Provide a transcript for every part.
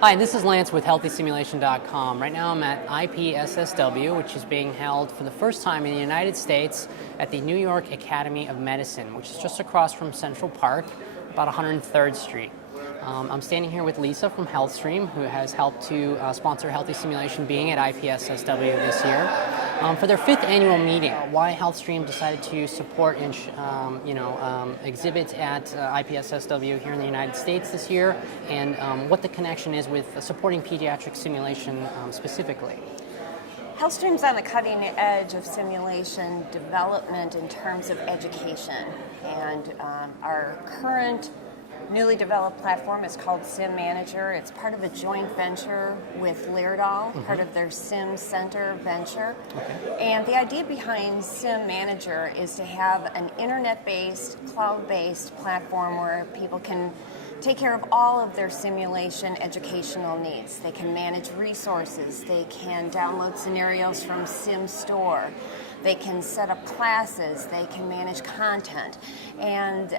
Hi, this is Lance with HealthySimulation.com. Right now I'm at IPSSW, which is being held for the first time in the United States at the New York Academy of Medicine, which is just across from Central Park, about 103rd Street. I'm standing here with Lisa from HealthStream, who has helped to sponsor Healthy Simulation being at IPSSW this year. For their 5th annual meeting, why HealthStream decided to support and exhibit at IPSSW here in the United States this year, and what the connection is with supporting pediatric simulation specifically. HealthStream's on the cutting edge of simulation development in terms of education, and our current newly developed platform is called SimManager. It's part of a joint venture with Laerdal, part of their Sim Center venture. Okay. And the idea behind SimManager is to have an internet-based, cloud-based platform where people can take care of all of their simulation educational needs. They can manage resources, they can download scenarios from SimStore, they can set up classes, they can manage content. And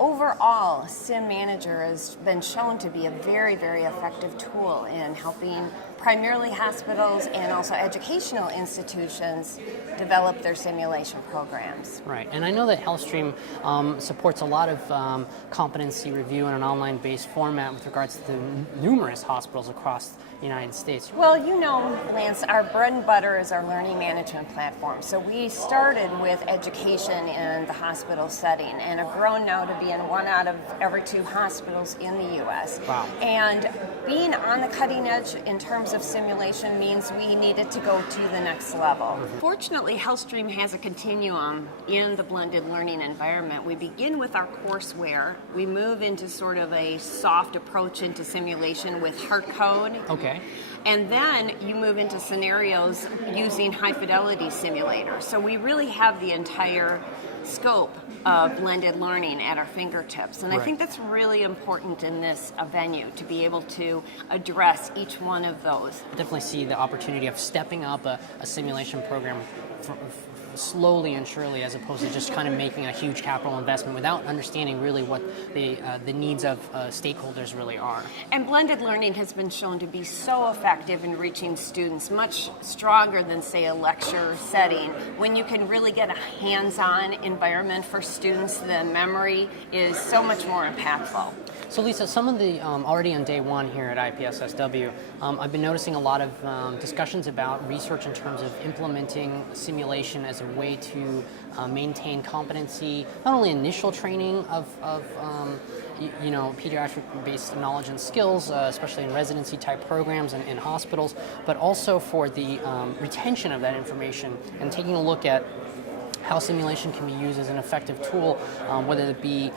overall, SimManager has been shown to be a very, very effective tool in helping primarily hospitals and also educational institutions develop their simulation programs. Right, and I know that HealthStream supports a lot of competency review in an online-based format with regards to the numerous hospitals across the United States. Well, you know, Lance, our bread and butter is our learning management platform. So we started with education in the hospital setting and have grown now to be in 1 out of every 2 hospitals in the U.S. Wow. And being on the cutting edge in terms of simulation means we needed to go to the next level. Fortunately, HealthStream has a continuum in the blended learning environment. We begin with our courseware. We move into sort of a soft approach into simulation with heart code. Okay. And then you move into scenarios using high-fidelity simulators. So we really have the entire scope of blended learning at our fingertips. And I think that's really important in this venue, to be able to address each one of those. Definitely see the opportunity of stepping up a simulation program slowly and surely, as opposed to just kind of making a huge capital investment without understanding really what the needs of stakeholders really are. And blended learning has been shown to be so effective in reaching students, much stronger than, say, a lecture setting. When you can really get a hands-on environment for students, the memory is so much more impactful. So Lisa, some of the, already on day one here at IPSSW, I've been noticing a lot of discussions about research in terms of implementing simulation as a way to maintain competency, not only initial training of pediatric-based knowledge and skills, especially in residency-type programs and in hospitals, but also for the retention of that information and taking a look at how simulation can be used as an effective tool, whether it be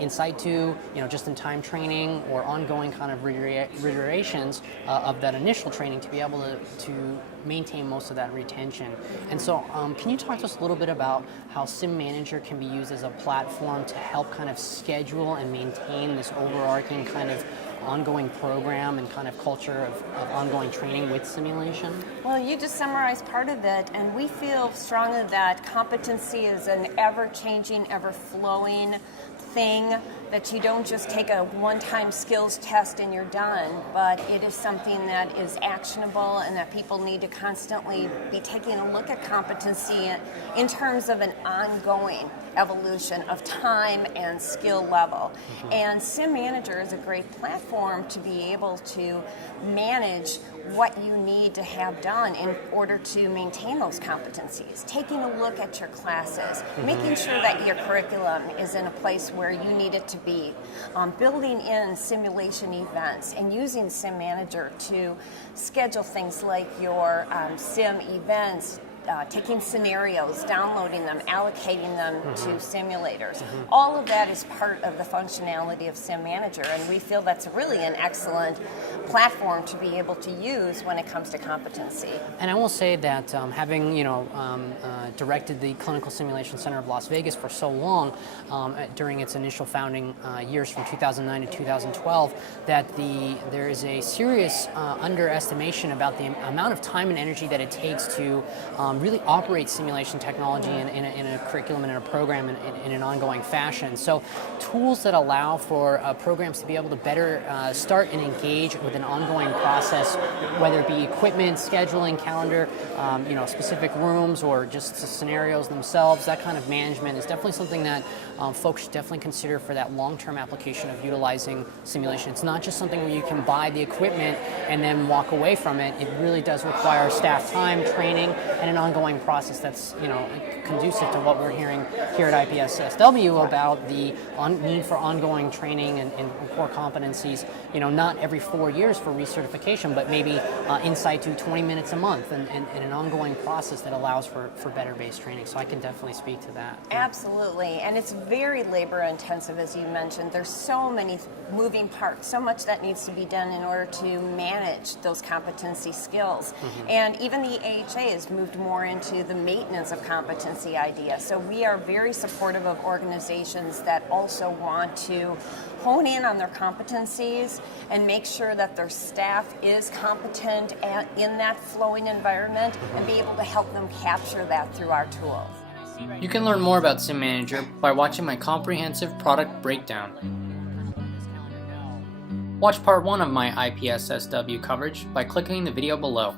in situ, just-in-time training, or ongoing kind of reiterations of that initial training to be able to maintain most of that retention. And so, can you talk to us a little bit about how SimManager can be used as a platform to help kind of schedule and maintain this overarching kind of ongoing program and kind of culture of ongoing training with simulation? Well, you just summarized part of it, and we feel strongly that competency is an ever-changing, ever-flowing thing, that you don't just take a one-time skills test and you're done, but it is something that is actionable and that people need to constantly be taking a look at competency in terms of an ongoing evolution of time and skill level. And SimManager is a great platform to be able to manage what you need to have done in order to maintain those competencies. Taking a look at your classes, making sure that your curriculum is in a place where you need it to be, building in simulation events, and using SimManager to schedule things like your sim events, taking scenarios, downloading them, allocating them to simulators. All of that is part of the functionality of SimManager, and we feel that's really an excellent platform to be able to use when it comes to competency. And I will say that having directed the Clinical Simulation Center of Las Vegas for so long, during its initial founding years from 2009 to 2012, that there is a serious underestimation about the amount of time and energy that it takes to really operate simulation technology in a curriculum and in a program in an ongoing fashion. So tools that allow for programs to be able to better start and engage with an ongoing process, whether it be equipment, scheduling, calendar, specific rooms, or just the scenarios themselves. That kind of management is definitely something that folks should definitely consider for that long-term application of utilizing simulation. It's not just something where you can buy the equipment and then walk away from it. It really does require staff time, training, and an ongoing process that's conducive to what we're hearing here at IPSSW about the need for ongoing training and core competencies. Not every 4 years for recertification, but maybe inside to 20 minutes a month, and an ongoing process that allows for better-based training. So I can definitely speak to that. Absolutely, and it's very labor-intensive, as you mentioned. There's so many moving parts, so much that needs to be done in order to manage those competency skills. And even the AHA has moved more into the maintenance of competency idea. So we are very supportive of organizations that also want to hone in on their competencies and make sure that their staff is competent in that flowing environment and be able to help them capture that through our tools. You can learn more about SimManager by watching my comprehensive product breakdown. Watch part 1 of my IPSSW coverage by clicking the video below.